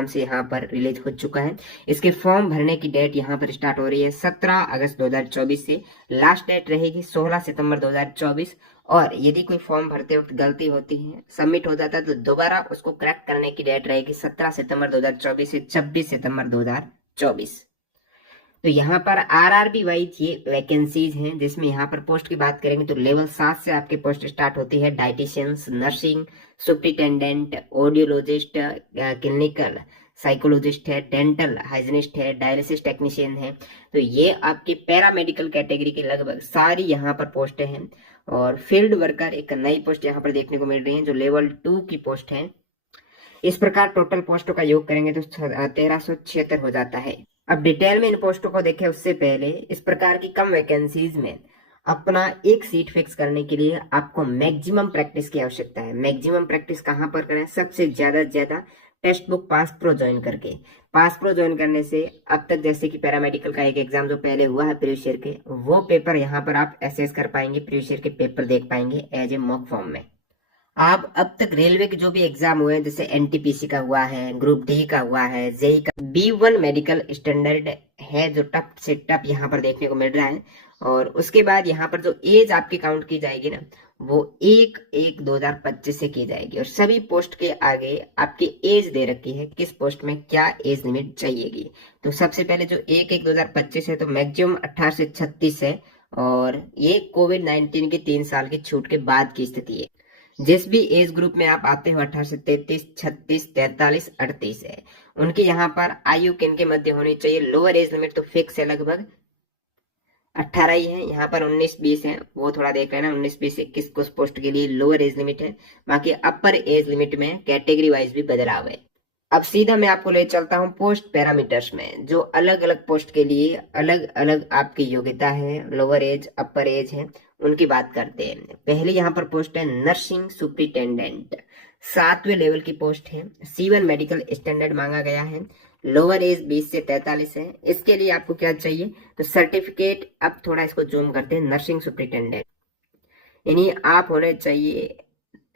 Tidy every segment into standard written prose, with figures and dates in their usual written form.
नाम से यहाँ पर रिलीज हो चुका है। इसके फॉर्म भरने की डेट यहाँ पर स्टार्ट हो रही है 17 अगस्त 2024 से, लास्ट डेट रहेगी 16 सितंबर 2024। और यदि कोई फॉर्म भरते वक्त गलती होती है, सबमिट हो जाता है, तो दोबारा उसको करेक्ट करने की डेट रहेगी 17 सितंबर 2024 से 26 सितंबर 2024। तो यहाँ पर आरआरबी वाइज ये वैकेंसीज हैं, जिसमें यहाँ पर पोस्ट की बात करेंगे तो लेवल 7 से आपके पोस्ट स्टार्ट होती है। Dietitians, nursing superintendent, audiologist, clinical psychologist है, डेंटल हाइजीनिस्ट है, डायलिसिस टेक्नीशियन है। तो ये आपकी पैरामेडिकल कैटेगरी की लगभग सारी यहाँ पर पोस्टें हैं। और फील्ड वर्कर एक नई पोस्ट यहाँ पर देखने को मिल रही है, जो लेवल 2 की पोस्ट है। इस प्रकार टोटल पोस्टों का योग करेंगे तो 1376 हो जाता है। अब डिटेल में इन पोस्टों को देखें उससे पहले, इस प्रकार की कम वैकेंसीज में अपना एक सीट फिक्स करने के लिए आपको मैक्सिमम प्रैक्टिस की आवश्यकता है। मैक्सिमम प्रैक्टिस कहाँ पर करें? सबसे ज्यादा text book pass pro join करके। पास प्रो ज्वाइन करने से अब तक जैसे कि पैरामेडिकल का एक एग्जाम जो पहले हुआ है प्रीवियस ईयर के, वो पेपर यहाँ पर आप एसेस कर पाएंगे, प्रीवियस ईयर के पेपर देख पाएंगे एज ए मॉक फॉर्म में। आप अब तक रेलवे के जो भी एग्जाम हुए हैं, जैसे एनटीपीसी का हुआ है, ग्रुप डी का हुआ है, जेई का B1 मेडिकल स्टैंडर्ड है, जो टफ से टफ यहाँ पर देखने को मिल रहा है। और उसके बाद यहाँ पर जो एज आपकी काउंट की जाएगी ना, वो 1/1/2025 से की जाएगी। और सभी पोस्ट के आगे आपकी एज दे रखी है, किस पोस्ट में क्या एज लिमिट चाहिएगी। तो सबसे पहले जो 1/1/2025 है, तो मैक्सिमम 18 से 36 है। और ये कोविड-19 की 3 साल की छूट के बाद की स्थिति है। जिस भी एज ग्रुप में आप आते हो, 18 से 33, 36, 43, 38 है, उनकी यहाँ पर आयु किन के मध्य होनी चाहिए? लोअर एज लिमिट तो फिक्स है, लगभग 18 ही है। यहाँ पर 19-20 है, वो थोड़ा देख लेना। 19-20 21 कुछ पोस्ट के लिए लोअर एज लिमिट है। बाकी अपर एज लिमिट में कैटेगरी वाइज भी बदलाव है। अब सीधा मैं आपको ले चलता हूँ पोस्ट पैरामीटर्स में, जो अलग अलग पोस्ट के लिए अलग अलग आपकी योग्यता है, लोअर एज अपर एज है, उनकी बात करते हैं। पहले यहाँ पर पोस्ट है नर्सिंग सुप्रिटेंडेंट, 7वें लेवल की पोस्ट है। C1 मेडिकल स्टैंडर्ड मांगा गया है। लोअर एज 20 से 43 है। इसके लिए आपको क्या चाहिए? तो सर्टिफिकेट, अब थोड़ा इसको जूम करते हैं, नर्सिंग सुप्रिटेंडेंट यानी आप होने चाहिए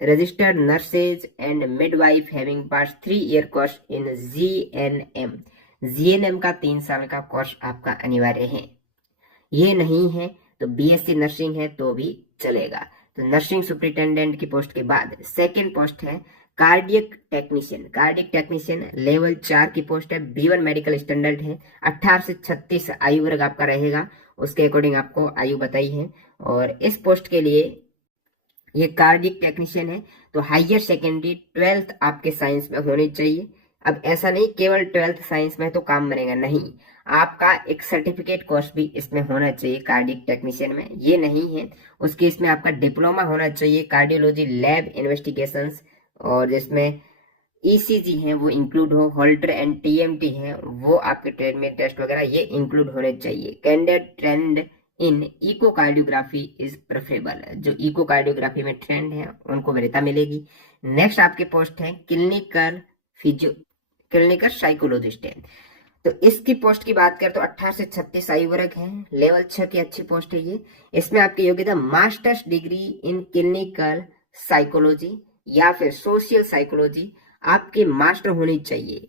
registered nurses and midwife having passed 3-year course in GNM। GNM का 3 साल का कोर्स आपका अनिवार्य है। ये नहीं है तो BSc नर्सिंग है तो भी चलेगा। तो नर्सिंग सुप्रिटेंडेंट की पोस्ट के बाद सेकेंड पोस्ट है cardiac technician. Cardiac technician level 4 की पोस्ट है। B1 मेडिकल स्टैंडर्ड है। 18 से 36 आयु वर्ग आपका रहेगा, उसके अकॉर्डिंग आपको आयु बताई है। और इस पोस्ट के लिए ये कार्डियक टेक्नीशियन है, तो हायर सेकेंडरी 12th आपके साइंस में होनी चाहिए। अब ऐसा नहीं केवल 12th साइंस में तो काम बनेगा, नहीं, आपका एक सर्टिफिकेट कोर्स भी इसमें होना चाहिए कार्डियक टेक्नीशियन में। ये नहीं है उसके इसमें आपका डिप्लोमा होना चाहिए कार्डियोलॉजी लैब इन्वेस्टिगेशंस, और जिसमें ECG है वो इंक्लूड हो, होल्टर एंड TMT है वो आपके ट्रेड में टेस्ट वगैरह ये इंक्लूड होने चाहिए। Candidate trend in echocardiography is preferable. जो इकोकार्डियोग्राफी में ट्रेंड है उनको वरीयता मिलेगी। नेक्स्ट आपके पोस्ट है क्लिनिकल साइकोलॉजिस्ट है। तो इसकी पोस्ट की बात करें तो 18 से 36 आयु वर्ग है। लेवल 6 की अच्छी पोस्ट है ये। इसमें आपकी योग्यता masters degree in clinical psychology या फिर सोशल साइकोलॉजी आपकी मास्टर होनी चाहिए।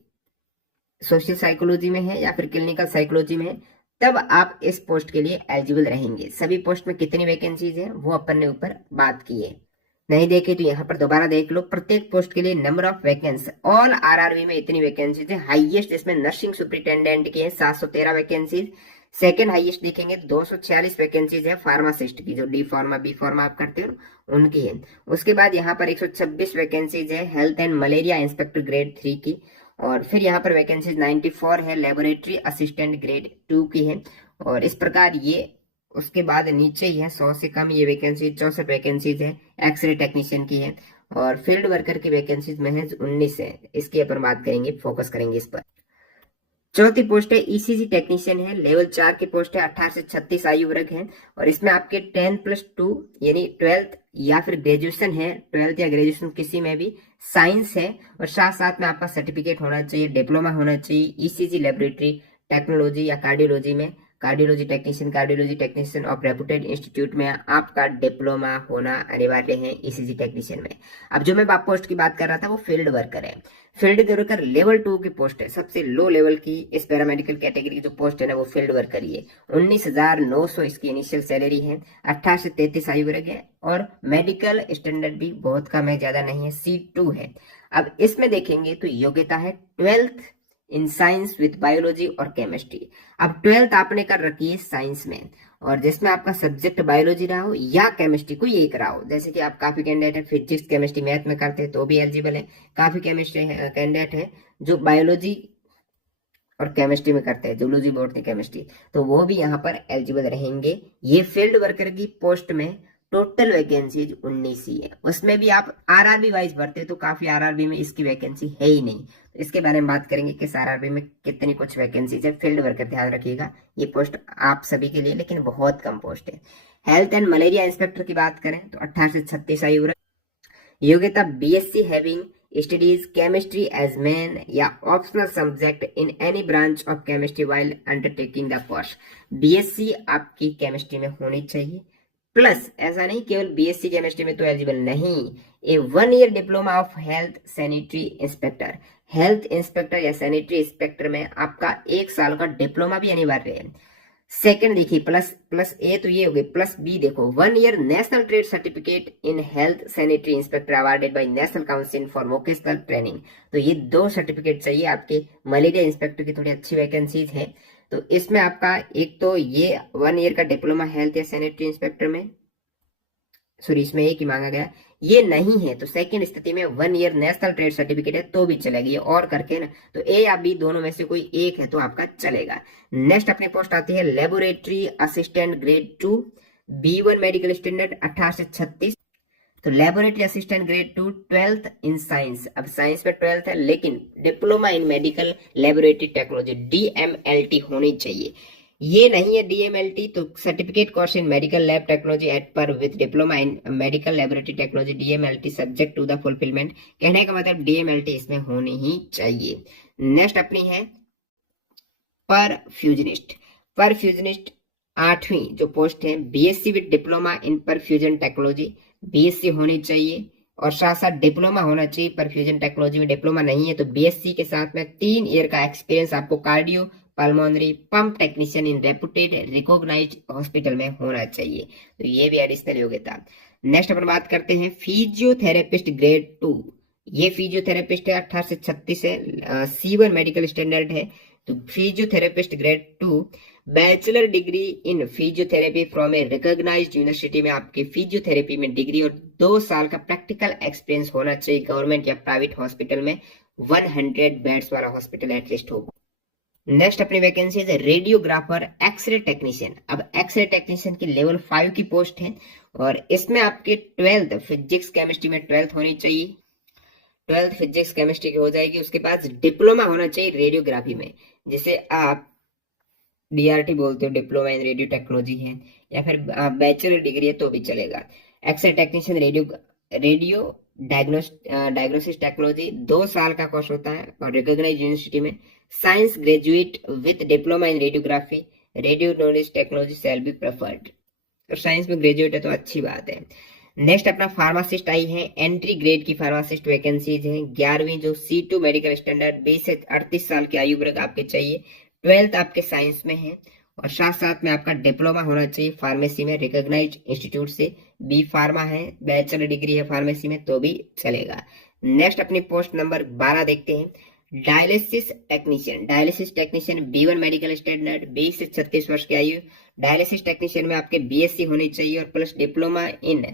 सोशल साइकोलॉजी में है या फिर क्लिनिकल साइकोलॉजी में है, तब आप इस पोस्ट के लिए एलिजिबल रहेंगे। सभी पोस्ट में कितनी वैकेंसीज है वो अपन ने ऊपर बात की है, नहीं देखे तो यहाँ पर दोबारा देख लो। प्रत्येक पोस्ट के लिए number of vacancy all RRB में इतनी वैकेंसीज है। हाईएस्ट इसमें नर्सिंग सुप्रिटेंडेंट की है 713 वैकेंसीज। सेकेंड हाईएस्ट देखेंगे 246 वैकेंसीज है फार्मासिस्ट की, जो D फार्मा B फार्मा आप करते हो उनकी है। उसके बाद यहाँ पर 126 वैकेंसीज है health and malaria inspector grade 3 की। और फिर यहाँ पर वैकेंसीज 94 है लेबोरेटरी असिस्टेंट ग्रेड 2 की है। और इस प्रकार ये उसके बाद नीचे ही है 100 से कम ये वैकेंसी 64 वैकेंसीज है एक्सरे टेक्नीशियन की है। और फील्ड वर्कर की वैकेंसीज महज 19 है। इसकी अपन बात करेंगे, फोकस करेंगे इस पर। चौथी पोस्ट है ECG टेक्नीशियन है। लेवल 4 की पोस्ट है। 18 से 36 आयु वर्ग है। और इसमें आपके 10+2 यानी 12th या फिर ग्रेजुएशन है, 12th या ग्रेजुएशन किसी में भी साइंस है। और साथ साथ में आपका सर्टिफिकेट होना चाहिए, डिप्लोमा होना चाहिए ECG लेबोरेटरी टेक्नोलॉजी या कार्डियोलॉजी में cardiology technician of reputed institute में आपका डिप्लोमा होना अनिवार्य है ईसीजी टेक्नीशियन में। अब जो मैं पोस्ट की बात कर रहा था वो फील्ड वर्कर है। फील्ड वर्कर लेवल 2 की पोस्ट है, सबसे लो लेवल की इस पैरामेडिकल कैटेगरी की जो पोस्ट है ना वो फील्ड वर्कर ही है। 19,900 इसकी इनिशियल सैलरी है। 18 से 33 आयु वर्ग है और मेडिकल स्टैंडर्ड भी बहुत कम है, ज्यादा नहीं है, C2 है। अब इसमें देखेंगे तो योग्यता है 12th in science with biology और केमिस्ट्री। अब 12th आपने कर रखी है साइंस में, और जिसमें आपका सब्जेक्ट बायोलॉजी रहा हो या केमिस्ट्री कोई एक रहा हो। जैसे कि आप काफी कैंडिडेट है फिजिक्स केमिस्ट्री मैथ में करते हैं तो भी एलिजिबल है। काफी केमिस्ट्री कैंडिडेट है जो बायोलॉजी और केमिस्ट्री में करते हैं, जूलॉजी बोर्ड की केमिस्ट्री, तो वो भी यहाँ पर एलिजिबल रहेंगे। ये फील्ड वर्कर की पोस्ट में टोटल वैकेंसीज 19 ही है। उसमें भी आप आरआरबी वाइज भरते तो काफी आरआरबी में इसकी वैकेंसी है ही नहीं। तो इसके बारे में बात करेंगे कि आरआरबी में कितनी कुछ वैकेंसीज है। फील्ड वर्कर ध्यान रखिएगा, ये पोस्ट आप सभी के लिए लेकिन बहुत कम पोस्ट है। हेल्थ एंड मलेरिया इंस्पेक्टर की बात करें तो 18 से 36 आयु। योग्यता BSc having studies chemistry as main या optional subject in any branch of chemistry while undertaking the course. BSc आपकी केमिस्ट्री में होनी चाहिए, प्लस ऐसा नहीं केवल बीएससी केमिस्ट्री में तो एलिजिबल नहीं, ए 1 year diploma of health sanitary inspector. Health inspector या सैनिटरी इंस्पेक्टर में आपका 1 साल का डिप्लोमा भी अनिवार्य है। सेकंड देखिए प्लस ए तो ये हो गई, प्लस बी देखो 1 year national trade certificate in health sanitary inspector awarded by national council for vocational training. तो ये 2 सर्टिफिकेट चाहिए आपके। मलेरिया इंस्पेक्टर की थोड़ी अच्छी वैकेंसीज है, तो इसमें आपका एक तो ये 1 ईयर का डिप्लोमा हेल्थ या सैनिटरी इंस्पेक्टर में, सॉरी इसमें एक ही मांगा गया, ये नहीं है तो सेकंड स्थिति में 1 ईयर नेशनल ट्रेड सर्टिफिकेट है तो भी चलेगी। ये और करके ना तो ए या बी दोनों में से कोई एक है तो आपका चलेगा। नेक्स्ट अपनी पोस्ट आती है laboratory assistant grade 2 B1 medical standard 18 से 36। तो laboratory assistant grade 2 12th in science. अब साइंस में 12th है लेकिन diploma in medical laboratory technology DMLT होनी चाहिए। ये नहीं है DMLT तो certificate course in medical lab technology at par with diploma in medical laboratory technology DMLT subject to the fulfilment. कहने का मतलब DMLT इसमें होनी ही चाहिए। नेक्स्ट अपनी है परफ्यूजनिस्ट। परफ्यूजनिस्ट 8वीं जो पोस्ट है BSc with diploma in perfusion technology. BSc होनी चाहिए और साथ साथ डिप्लोमा होना चाहिए। परफ्यूजन टेक्नोलॉजी में डिप्लोमा नहीं है तो BSc के साथ में 3 ईयर का एक्सपीरियंस आपको कार्डियो पल्मोनरी पंप टेक्नीशियन इन रेपुटेड रिकॉग्नाइज्ड हॉस्पिटल में होना चाहिए। तो ये भी एडिशनल योग्यता। नेक्स्ट अपन बात करते हैं फिजियोथेरेपिस्ट ग्रेड 2। ये फिजियोथेरेपिस्ट है 18 से 36 है, C1 मेडिकल स्टैंडर्ड है। तो फिजियोथेरेपिस्ट ग्रेड 2 बैचलर डिग्री इन physiotherapy from a recognised university में आपकी फिजियोथेरेपी में डिग्री और 2 साल का प्रैक्टिकल एक्सपीरियंस होना चाहिए गवर्नमेंट या प्राइवेट हॉस्पिटल में। 100 बेड्स वाला हॉस्पिटल एटलीस्ट होगा। नेक्स्ट अपनी वैकेंसी है रेडियोग्राफर एक्सरे टेक्नीशियन। अब एक्सरे टेक्नीशियन की लेवल 5 की पोस्ट है और इसमें आपके 12th फिजिक्स केमिस्ट्री में 12th होनी चाहिए। 12th फिजिक्स केमिस्ट्री की हो जाएगी। उसके पास डिप्लोमा होना चाहिए रेडियोग्राफी में, जिसे आप DRT बोलते हो, डिप्लोमा इन रेडियो टेक्नोलॉजी है, या फिर बैचलर डिग्री है तो भी चलेगा। X ray technician radio diagnosis technology 2 साल का कोर्स होता है और रिकॉग्नाइज्ड यूनिवर्सिटी में। Science graduate with diploma in radiography radio knowledge technology shall be preferred. तो साइंस में ग्रेजुएट है तो अच्छी बात है। नेक्स्ट अपना फार्मासिस्ट आई है, एंट्री ग्रेड की फार्मासिस्ट वैकेंसीज है। 11वीं जो C2 मेडिकल स्टैंडर्ड 20 से 38 साल की आयु वर्ग आपके चाहिए। 12th आपके साइंस में है और साथ साथ में आपका डिप्लोमा होना चाहिए फार्मेसी में रिकॉग्नाइज्ड इंस्टीट्यूट से। B फार्मा है, बैचलर डिग्री है फार्मेसी में तो भी चलेगा। नेक्स्ट अपनी पोस्ट नंबर 12 देखते हैं, dialysis technician. Dialysis technician B1 medical standard 20 से 36 वर्ष की आयु। डायलिसिस टेक्नीशियन में आपके BSc होनी चाहिए और प्लस डिप्लोमा इन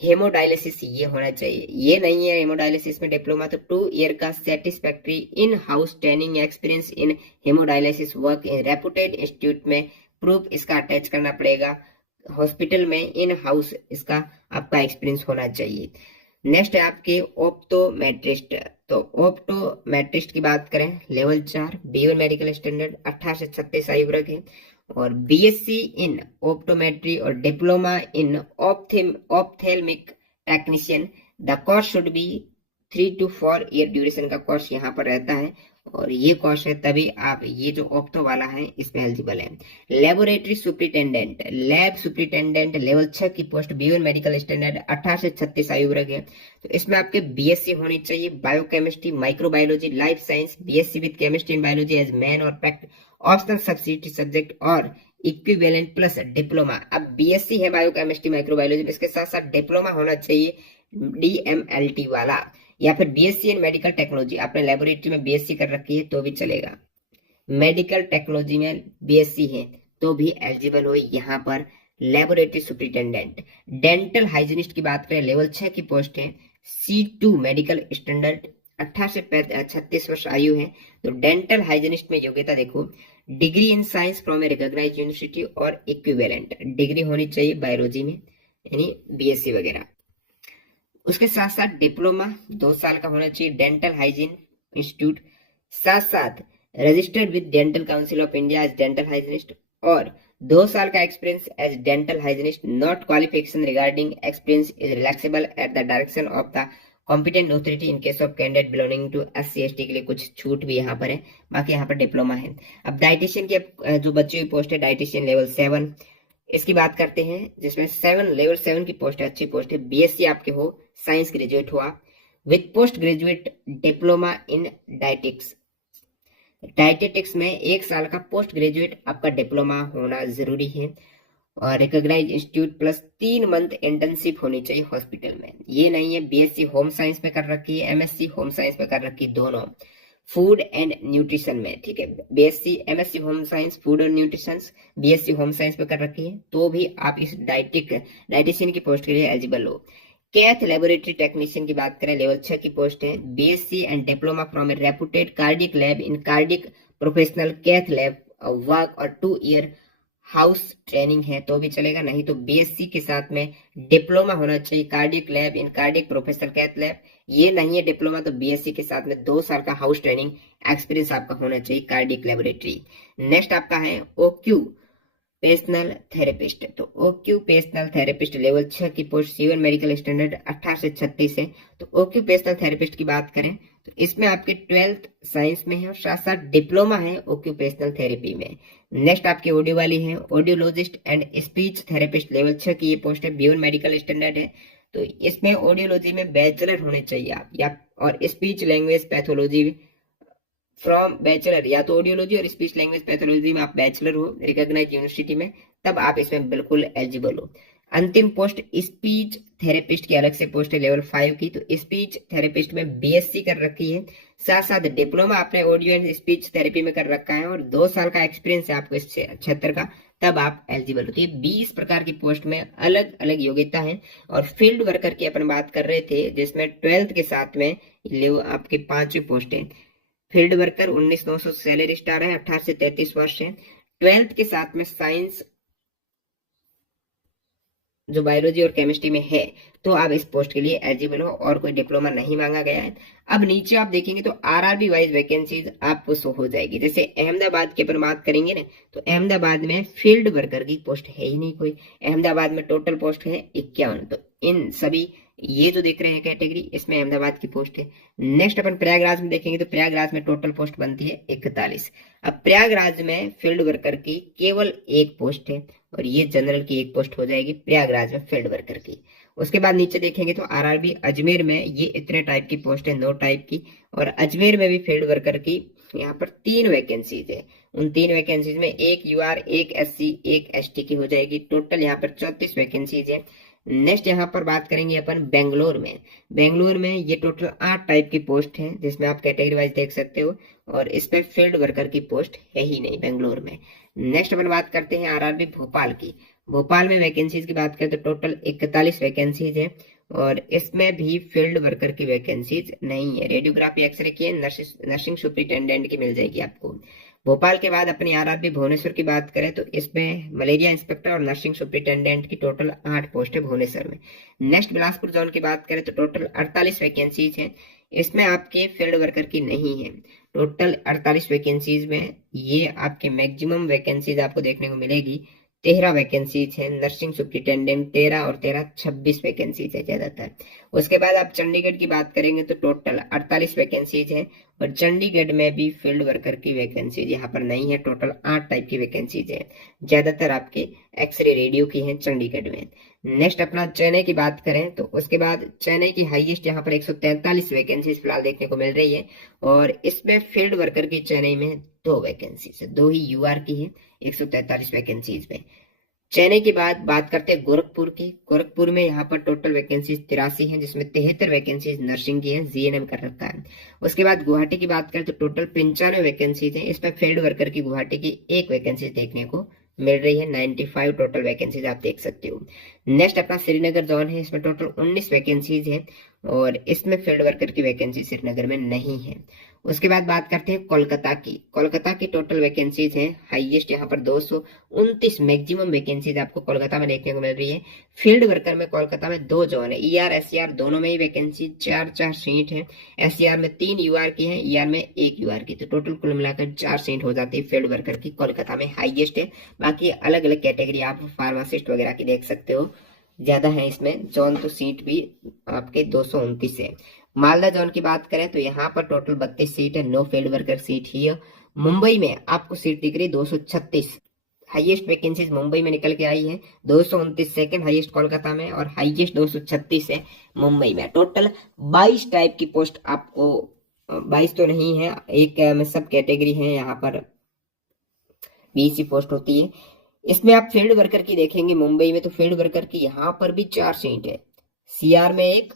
हेमोडायलिसिस ये होना चाहिए। ये नहीं है हेमोडायलिसिस में डिप्लोमा तो 2 ईयर का satisfactory in house training experience in hemodialysis work in reputed institute में प्रूफ इसका अटैच करना पड़ेगा। हॉस्पिटल में इन हाउस इसका आपका एक्सपीरियंस होना चाहिए। नेक्स्ट है आपके ऑप्टोमेट्रिस्ट। तो ऑप्टोमेट्रिस्ट की बात करें लेवल 4 B1 मेडिकल स्टैंडर्ड 18 से 36 आयु वर्ग है और BSc इन ऑप्टोमेट्री और diploma in ophthalmic technician. The course should be 3 to 4 year duration का कोर्स यहाँ पर रहता है और ये कॉस्ट है, तभी आप ये जो ऑप्टो वाला है इसमें एलिजिबल है। Laboratory superintendent, lab superintendent level 6 की पोस्ट, B1 मेडिकल स्टैंडर्ड, 18 से 36 आयु वर्ग है। तो इसमें आपके बीएससी होनी चाहिए, biochemistry, microbiology, life science, BSc with chemistry and biology as main और ऑप्शनल सब्सिडी सब्जेक्ट और इक्विवेलेंट प्लस डिप्लोमा। अब बीएससी है बायोकेमिस्ट्री माइक्रोबायोलॉजी, इसके साथ साथ डिप्लोमा होना चाहिए DMLT वाला, या फिर बीएससी इन मेडिकल टेक्नोलॉजी, आपने लेबोरेटरी में बीएससी कर रखी है तो भी चलेगा, मेडिकल टेक्नोलॉजी में बीएससी है तो भी एलिजिबल हो यहाँ पर लेबोरेटरी सुप्रिटेंडेंट। डेंटल हाइजीनिस्ट की बात करें, लेवल 6 की पोस्ट है, C2 मेडिकल स्टैंडर्ड, 18 से 36 वर्ष आयु है। तो डेंटल हाइजीनिस्ट में योग्यता देखो, डिग्री इन science from a recognised university और इक्विवेलेंट डिग्री होनी चाहिए बायोलॉजी में, यानी बीएससी वगैरह। उसके साथ साथ डिप्लोमा 2 साल का होना चाहिए डेंटल हाइजीन इंस्टीट्यूट, साथ साथ registered with dental council of India as dental hygienist, और 2 साल का experience as dental hygienist. Not qualification regarding experience is relaxable at the direction of the competent authority इन case of candidate belonging to SC/ST के लिए कुछ छूट भी यहाँ पर है, बाकी यहाँ पर डिप्लोमा है। अब डाइटिशियन की जो बच्चों की पोस्ट है, डाइटिशियन लेवल 7 इसकी बात करते हैं, जिसमें लेवल 7 की पोस्ट है, अच्छी पोस्ट है। बीएससी आपके हो, साइंस ग्रेजुएट हुआ with post graduate diploma in dietetics, dietetics में 1 साल का पोस्ट ग्रेजुएट आपका डिप्लोमा होना जरूरी है, और recognise institute plus 3 month internship होनी चाहिए हॉस्पिटल में। ये नहीं है बीएससी होम साइंस में कर रखी है, एमएससी होम साइंस में कर रखी, दोनों फूड एंड न्यूट्रिशन में, ठीक है। BSc MSc home science food और न्यूट्रिशन, बीएससी होम साइंस में कर रखी है, तो भी आप इस डाइटिशियन की पोस्ट के लिए एलिजिबल हो। कैथ लेबोरेटरी टेक्नीशियन की बात करें, लेवल 6 की पोस्ट है, BSc and diploma from a reputed cardiac lab इन cardiac professional cath lab work और 2 ईयर हाउस ट्रेनिंग है तो भी चलेगा, नहीं तो बीएससी के साथ में डिप्लोमा होना चाहिए कार्डियक लैब इन कार्डियक प्रोफेशनल कैथ लैब। ये नहीं है डिप्लोमा, तो बीएससी के साथ में 2 साल का हाउस ट्रेनिंग एक्सपीरियंस आपका होना चाहिए कार्डियक लेबोरेटरी। नेक्स्ट आपका है ओक्यूपेशनल थेरेपिस्ट, तो ओक्यूपेशनल थेरेपिस्ट लेवल 6 की पोस्ट, C1 मेडिकल स्टैंडर्ड, 18 से 36 है। तो ओक्यूपेशनल थेरेपिस्ट की बात करें तो इसमें आपके 12th साइंस में है और साथ साथ डिप्लोमा है ओक्यूपेशनल थेरेपी में। नेक्स्ट आपकी ऑडियो वाली है, audiologist and speech therapist level 6 की ये पोस्ट है, B1 मेडिकल स्टैंडर्ड है। तो इसमें ऑडियोलॉजी में बैचलर होने चाहिए आप, या और speech language pathology from bachelor, या तो ऑडियोलॉजी और स्पीच लैंग्वेज पैथोलॉजी में आप बैचलर हो रिकॉग्नाइज्ड यूनिवर्सिटी में, तब आप इसमें बिल्कुल एलिजिबल हो। अंतिम पोस्ट स्पीच थेरेपिस्ट की अलग से पोस्ट है लेवल 5 की, तो स्पीच थेरेपिस्ट में बीएससी कर रखी है, साथ साथ डिप्लोमा आपने ऑडियो एंड स्पीच थेरेपी में कर रखा है, और 2 साल का एक्सपीरियंस है आपको इस क्षेत्र का, तब आप एलिजिबल होती है। 20 प्रकार की पोस्ट में अलग अलग योग्यता है। और फील्ड वर्कर की अपन बात कर रहे थे, जिसमें 12th के साथ में आपके 5वीं पोस्ट है। फील्ड वर्कर 19,900 सैलरी स्टार है, 18 से 33 वर्ष है। 12th के साथ में साइंस जो बायोलॉजी और केमिस्ट्री में है, तो आप इस पोस्ट के लिए एलिजिबल हो, और कोई डिप्लोमा नहीं मांगा गया है। अब नीचे आप देखेंगे तो आरआरबी वाइज वैकेंसीज आपको शो हो जाएगी। जैसे अहमदाबाद की अपन बात करेंगे ना, तो अहमदाबाद में फील्ड वर्कर की पोस्ट है ही नहीं कोई। अहमदाबाद में टोटल पोस्ट है 51, तो इन सभी ये जो देख रहे हैं कैटेगरी, इसमें अहमदाबाद की पोस्ट है। नेक्स्ट अपन प्रयागराज में देखेंगे तो प्रयागराज में टोटल पोस्ट बनती है 41। अब प्रयागराज में फील्ड वर्कर की केवल 1 पोस्ट है, और ये जनरल की 1 पोस्ट हो जाएगी प्रयागराज में फील्ड वर्कर की। उसके बाद नीचे देखेंगे तो आरआरबी अजमेर में ये इतने टाइप की पोस्ट है, 9 टाइप की, और अजमेर में भी फील्ड वर्कर की यहाँ पर 3 वैकेंसीज है। उन 3 वैकेंसीज में 1 यूआर, 1 SC, 1 ST की हो जाएगी। टोटल यहाँ पर 34 वैकेंसीज है। नेक्स्ट यहाँ पर बात करेंगे अपन बेंगलोर में। बेंगलोर में ये टोटल 8 टाइप की पोस्ट है, जिसमें आप कैटेगरी वाइज देख सकते हो, और इसमें फील्ड वर्कर की पोस्ट है ही नहीं बेंगलोर में। नेक्स्ट अपन बात करते हैं आरआरबी भोपाल की। भोपाल में वैकेंसीज की बात करें तो टोटल 41 वैकेंसीज है, और इसमें भी फील्ड वर्कर की वैकेंसीज नहीं है। रेडियोग्राफी, एक्सरे की, नर्सिंग सुपरिटेंडेंट की मिल जाएगी आपको। भोपाल के बाद अपनी आरआरबी भुवनेश्वर की बात करें तो इसमें मलेरिया इंस्पेक्टर और नर्सिंग सुपरिटेंडेंट की टोटल 8 पोस्ट है भुवनेश्वर में। नेक्स्ट बिलासपुर जोन की बात करें तो टोटल 48 वैकेंसीज है, इसमें आपके फील्ड वर्कर की नहीं है। टोटल 48 वैकेंसीज में ये आपके मैक्सिमम वैकेंसीज आपको देखने को मिलेगी 13 वैकेंसीज है। नर्सिंग सुप्रिटेंडेंट 13 और 13 26 वैकेंसीज है ज्यादातर। उसके बाद आप चंडीगढ़ की बात करेंगे तो टोटल 48 वैकेंसीज है, और चंडीगढ़ में भी फील्ड वर्कर की वैकेंसीज यहाँ पर नहीं है। टोटल 8 टाइप की वैकेंसीज है, ज्यादातर आपके एक्सरे रेडियो की है चंडीगढ़ में। नेक्स्ट अपना चेन्नई की बात करें तो उसके बाद चेन्नई की हाईएस्ट यहाँ पर 143 वैकेंसीज फिलहाल देखने को मिल रही है, और इसमें फील्ड वर्कर की चेन्नई में 2 वैकेंसीज है, 2 ही यूआर की है 143 वैकेंसीज में। चेन्नई के बाद बात करते हैं गोरखपुर की। गोरखपुर में यहाँ पर टोटल वैकेंसीज 83 है, जिसमें 73 वैकेंसीज नर्सिंग की है, जीएनएम कर रखा है। उसके बाद गुवाहाटी की बात करें तो टोटल 95 वैकेंसीज है, इसमें फील्ड वर्कर की गुवाहाटी की 1 वैकेंसी देखने को मिल रही है। 95 टोटल वैकेंसीज आप देख सकते हो। नेक्स्ट अपना श्रीनगर जोन है, इसमें टोटल 19 वैकेंसीज है, और इसमें फील्ड वर्कर की वैकेंसी श्रीनगर में नहीं है। उसके बाद बात करते हैं कोलकाता की। कोलकाता की टोटल वैकेंसीज है हाईएस्ट यहाँ पर 229 मैक्सिमम वैकेंसीज आपको कोलकाता में देखने को मिल रही है। फील्ड वर्कर में कोलकाता में 2 जोन है, ईआर एसईआर दोनों में ही वैकेंसी 4 सीट है। एसईआर में 3 यूआर की है, ईआर में 1 यूआर की, तो टोटल कुल मिलाकर 4 सीट हो जाती है फील्ड वर्कर की, कोलकाता में हाईएस्ट है। बाकी अलग अलग कैटेगरी आप फार्मासिस्ट वगैरह की देख सकते हो, ज्यादा है इसमें जोन, तो सीट भी आपके 229 है। मालदा जोन की बात करें तो यहाँ पर टोटल 32 सीट है, नो फील्ड वर्कर सीट ही है। मुंबई में आपको सीट दिख रही 236, हाईएस्ट वैकेंसीज मुंबई में निकल के आई है। 229 सेकंड हाईएस्ट कोलकाता में, और हाईएस्ट 236 है मुंबई में। टोटल 22 टाइप की पोस्ट आपको, 22 तो नहीं है, एक में सब कैटेगरी है, यहाँ पर 20 ही पोस्ट होती है। इसमें आप फील्ड वर्कर की देखेंगे मुंबई में, तो फील्ड वर्कर की यहाँ पर भी 4 सीट है, सीआर में 1,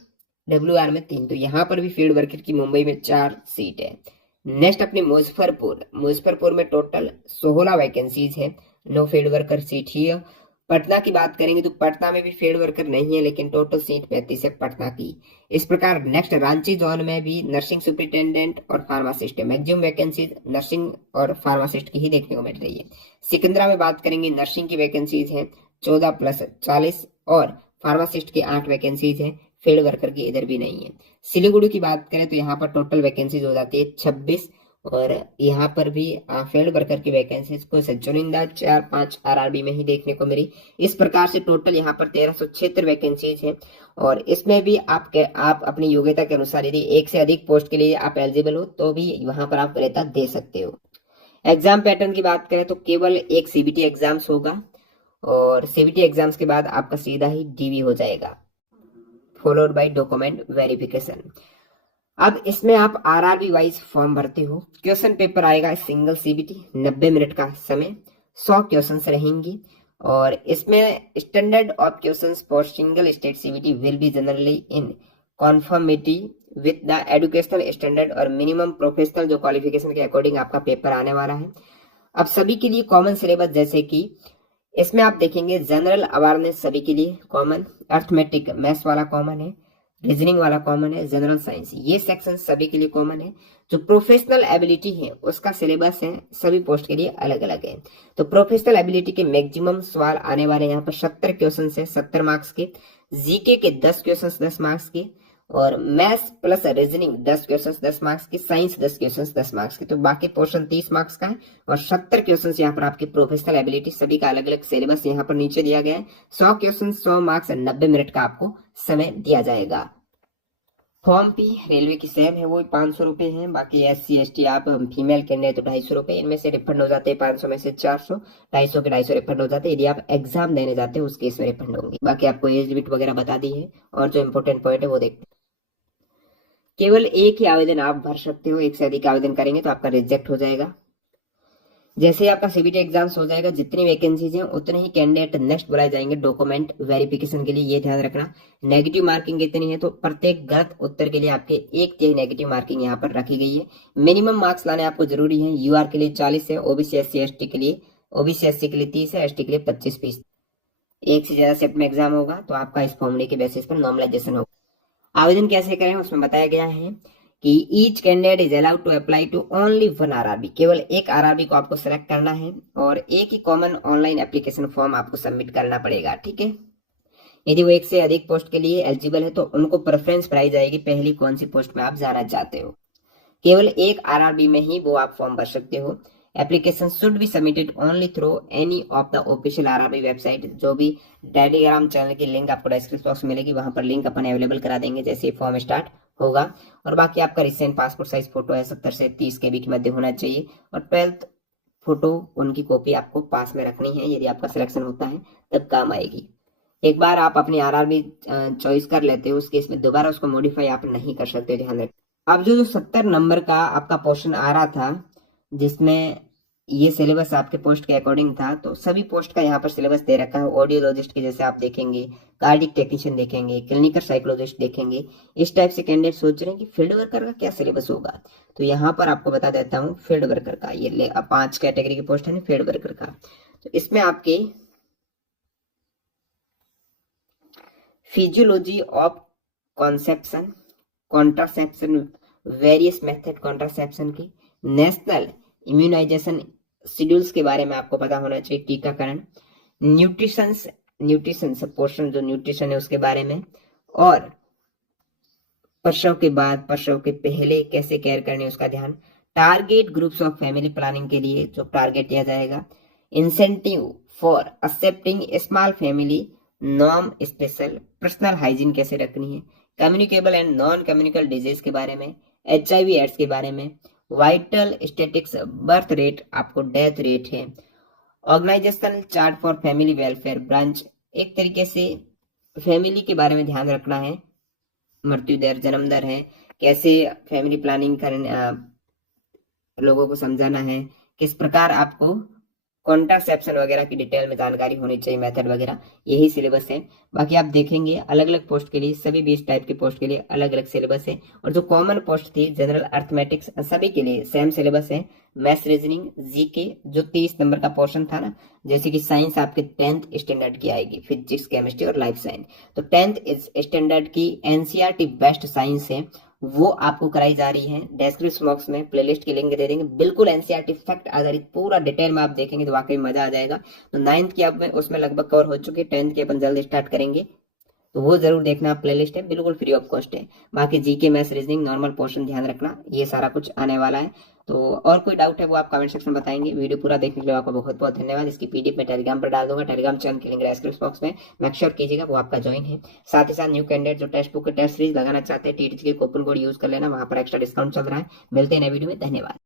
डब्ल्यूआर में 3, तो यहाँ पर भी फील्ड वर्कर की मुंबई में 4 सीट है। नेक्स्ट अपने मुजफ्फरपुर में टोटल 16 वैकेंसीज है, नो फील्ड वर्कर सीट ही है। पटना की बात करेंगे तो पटना में भी फील्ड वर्कर नहीं है, लेकिन टोटल सीट 35 है पटना की। इस प्रकार नेक्स्ट रांची जोन में भी नर्सिंग सुपरिटेंडेंट और फार्मासिस्ट है, मैक्सिमम वैकेंसीज नर्सिंग और फार्मासिस्ट की ही देखने को मिल रही है। सिकंदरा में बात करेंगे, नर्सिंग की वैकेंसीज है 14 + 40, और फार्मासिस्ट की 8 वैकेंसीज है, फील्ड वर्कर की इधर भी नहीं है। सिलीगुड़ी की बात करें तो यहाँ पर टोटल वैकेंसीज हो जाती है 26, और यहाँ पर भी फील्ड वर्कर की वैकेंसीज को चुनिंदा 4-5 आरआरबी में ही देखने को मिली। इस प्रकार से टोटल यहाँ पर 1376 वैकेंसीज है, और इसमें भी आप अपनी योग्यता के अनुसार यदि एक से अधिक पोस्ट के लिए आप एलिजिबल हो तो भी वहां पर आप वरीयता दे सकते हो। एग्जाम पैटर्न की बात करें तो केवल एक सीबीटी एग्जाम्स होगा, और सीबीटी एग्जाम्स के बाद आपका सीधा ही डीवी हो जाएगा, फॉलोड बाय डॉक्यूमेंट वेरिफिकेशन। अब इसमें आप आरआरबी वाइज फॉर्म भरते हो। क्वेश्चन पेपर आएगा सिंगल सीबीटी, 90 मिनट का समय, 100 क्वेश्चंस रहेंगी, और इसमें standard of questions for single state CBT will be generally in conformity with the educational standard और मिनिमम प्रोफेशनल जो क्वालिफिकेशन के अकॉर्डिंग आपका पेपर आने वाला है। अब सभी के लिए कॉमन सिलेबस, जैसे कि इसमें आप देखेंगे जनरल अवेयरनेस सभी के लिए कॉमन, अर्थमेटिक मैथ्स वाला कॉमन है, रीजनिंग वाला कॉमन है, जनरल साइंस ये सेक्शन सभी के लिए कॉमन है। जो प्रोफेशनल एबिलिटी है उसका सिलेबस है सभी पोस्ट के लिए अलग अलग है। तो प्रोफेशनल एबिलिटी के मैक्सिमम सवाल आने वाले यहाँ पर 70 क्वेश्चन है 70 मार्क्स के, जीके के 10 क्वेश्चन 10 मार्क्स के, और maths plus reasoning 10 question 10 marks की, साइंस 10 क्वेश्चन 10 मार्क्स की, तो बाकी पोर्शन 30 मार्क्स का है, और 70 क्वेश्चन यहाँ पर आपके प्रोफेशनल एबिलिटी सभी का अलग अलग सिलेबस यहाँ पर नीचे दिया गया है। 100 क्वेश्चन 100 मार्क्स 90 मिनट का आपको समय दिया जाएगा। फॉर्म फी रेलवे की सेम है, वो 500 रुपए है। बाकी SC ST आप फीमेल कैंडिडेट तो 250 रुपए, इनमें से रिफंड हो जाते हैं 500 में से 400, 250 के 250 रिफंड हो जाते हैं। यदि आप एग्जाम देने जाते हैं उस केस में रिफंड होंगे। बाकी आपको एज लिमिट वगैरह बता दी है, और जो इम्पोर्टेंट पॉइंट है वो देखते हैं। केवल एक ही आवेदन आप भर सकते हो, एक से अधिक आवेदन करेंगे तो आपका रिजेक्ट हो जाएगा। जैसे ही आपका सीबीटी एग्जाम्स हो जाएगा, जितनी वैकेंसीज हैं उतने ही कैंडिडेट नेक्स्ट बुलाए जाएंगे डॉक्यूमेंट वेरिफिकेशन के लिए, ये ध्यान रखना। नेगेटिव मार्किंग कितनी है, तो प्रत्येक गलत उत्तर के लिए आपके 1 नेगेटिव मार्किंग यहाँ पर रखी गई है। मिनिमम मार्क्स लाने आपको जरूरी है। यूआर के लिए 40 है, ओबीसी SC ST के लिए, ओबीसी SC के लिए 30 है, ST के लिए 25%। एक से ज्यादा शिफ्ट में एग्जाम होगा तो आपका इस फॉर्मूले के बेसिस पर नॉर्मलाइजेशन होगा। आवेदन कैसे करें उसमें बताया गया है कि each candidate is allowed to apply to only 1 RRB, केवल एक आरआरबी को आपको सेलेक्ट करना है, और एक ही कॉमन ऑनलाइन एप्लीकेशन फॉर्म आपको सबमिट करना पड़ेगा, ठीक है। यदि वो एक से अधिक पोस्ट के लिए एलिजिबल है तो उनको प्रेफरेंस बढ़ाई जाएगी, पहली कौन सी पोस्ट में आप जाना चाहते हो। केवल एक आरआरबी में ही वो आप फॉर्म भर सकते हो। Application should be submitted only through any of the official RRB website. जो भी टेलीग्राम चैनल की लिंक आपको डिस्क्रिप्शन बॉक्स में मिलेगी, वहां पर लिंक अपन अवेलेबल करा देंगे जैसे फॉर्म स्टार्ट होगा। और बाकी आपका रिसेंट पासपोर्ट साइज फोटो है 70 से 30 KB के मध्य होना चाहिए, और 12th फोटो उनकी कॉपी आपको पास में रखनी है। यदि आपका सिलेक्शन होता है तब काम आएगी। एक बार आप अपनी आरआरबी चॉइस कर लेते हो, उस केस में दोबारा उसको मॉडिफाई आप नहीं कर सकते, ध्यान रखें। अब जो 70 नंबर का आपका पोर्शन आ रहा था, जिसमें ये सिलेबस आपके पोस्ट के अकॉर्डिंग था, तो सभी पोस्ट का यहाँ पर सिलेबस दे रखा है। ऑडियोलॉजिस्ट के जैसे आप देखेंगे, कार्डिक टेक्नीशियन देखेंगे, क्लिनिकल साइकोलॉजिस्ट देखेंगे। इस टाइप से कैंडिडेट सोच रहे हैं कि फील्ड वर्कर का क्या सिलेबस होगा, तो यहाँ पर आपको बता देता हूँ फील्ड वर्कर का। ये 5 कैटेगरी के पोस्ट है फील्ड वर्कर का। तो इसमें आपके physiology of conception, contraception, various method contraception की, नेशनल इम्यूनाइजेशन शेड्यूल्स के बारे में आपको पता होना चाहिए, टीकाकरण, न्यूट्रिशन पोर्शन जो न्यूट्रिशन है उसके बारे में, और प्रसव के बाद प्रसव के पहले कैसे केयर करनी उसका ध्यान, target groups of family planning के लिए जो टारगेट दिया जाएगा, incentive for excepting small family, norm special, personal hygiene कैसे रखनी है, communicable and non communicable disease के बारे में, HIV एड्स के बारे में, वाइटल स्टेटिक्स, बर्थ रेट, आपको डेथ रेट है, organisational chart for family welfare branch, एक तरीके से फैमिली के बारे में ध्यान रखना है, मृत्यु दर, जन्म दर है, कैसे फैमिली प्लानिंग करने लोगों को समझाना है, किस प्रकार आपको कॉन्ट्रासेप्शन वगैरह की डिटेल में जानकारी होनी चाहिए, मेथड वगैरह, यही सिलेबस है। बाकी आप देखेंगे अलग अलग पोस्ट के लिए, सभी 20 टाइप के पोस्ट के लिए अलग अलग सिलेबस है। और जो कॉमन पोस्ट थी जनरल अर्थमेटिक्स, सभी के लिए सेम सिलेबस है। मैथ्स, रीजनिंग, जीके जो 30 नंबर का पोर्शन था ना, जैसे कि साइंस आपके 10th स्टैंडर्ड की आएगी, फिजिक्स, केमिस्ट्री और लाइफ साइंस। तो 10th स्टैंडर्ड की एनसीईआरटी बेस्ट साइंस है, वो आपको कराई जा रही है। डिस्क्रिप्शन बॉक्स में प्लेलिस्ट की लिंक दे देंगे, बिल्कुल एनसीईआरटी फैक्ट आधारित पूरा डिटेल में आप देखेंगे तो वाकई मजा आ जाएगा। तो 9th की अब उसमें लगभग कवर हो चुकी है, 10th की अपन जल्द स्टार्ट करेंगे, तो वो जरूर देखना। प्लेलिस्ट है, बिल्कुल फ्री ऑफ कॉस्ट है। बाकी GK, maths, reasoning, normal portion ध्यान रखना, ये सारा कुछ आने वाला है। तो और कोई डाउट है वो आप कमेंट सेक्शन में बताएंगे। वीडियो पूरा देखने के लिए आपका बहुत बहुत धन्यवाद। इसकी पीडीएफ मैं टेलीग्राम पर डाल दूंगा, टेलीग्राम चैनल की लिंक डिस्क्रिप्शन बॉक्स में, मेक श्योर कीजिएगा वो आपका ज्वाइन है। साथ ही साथ न्यू कैंडिडेट जो टेक्स्ट बुक के टेस्ट सीरीज लगाना चाहते हैं, टीटीसी के कूपन कोड यूज कर लेना, वहां पर एक्स्ट्रा डिस्काउंट चल रहा है। मिलते हैं नए वीडियो में, धन्यवाद।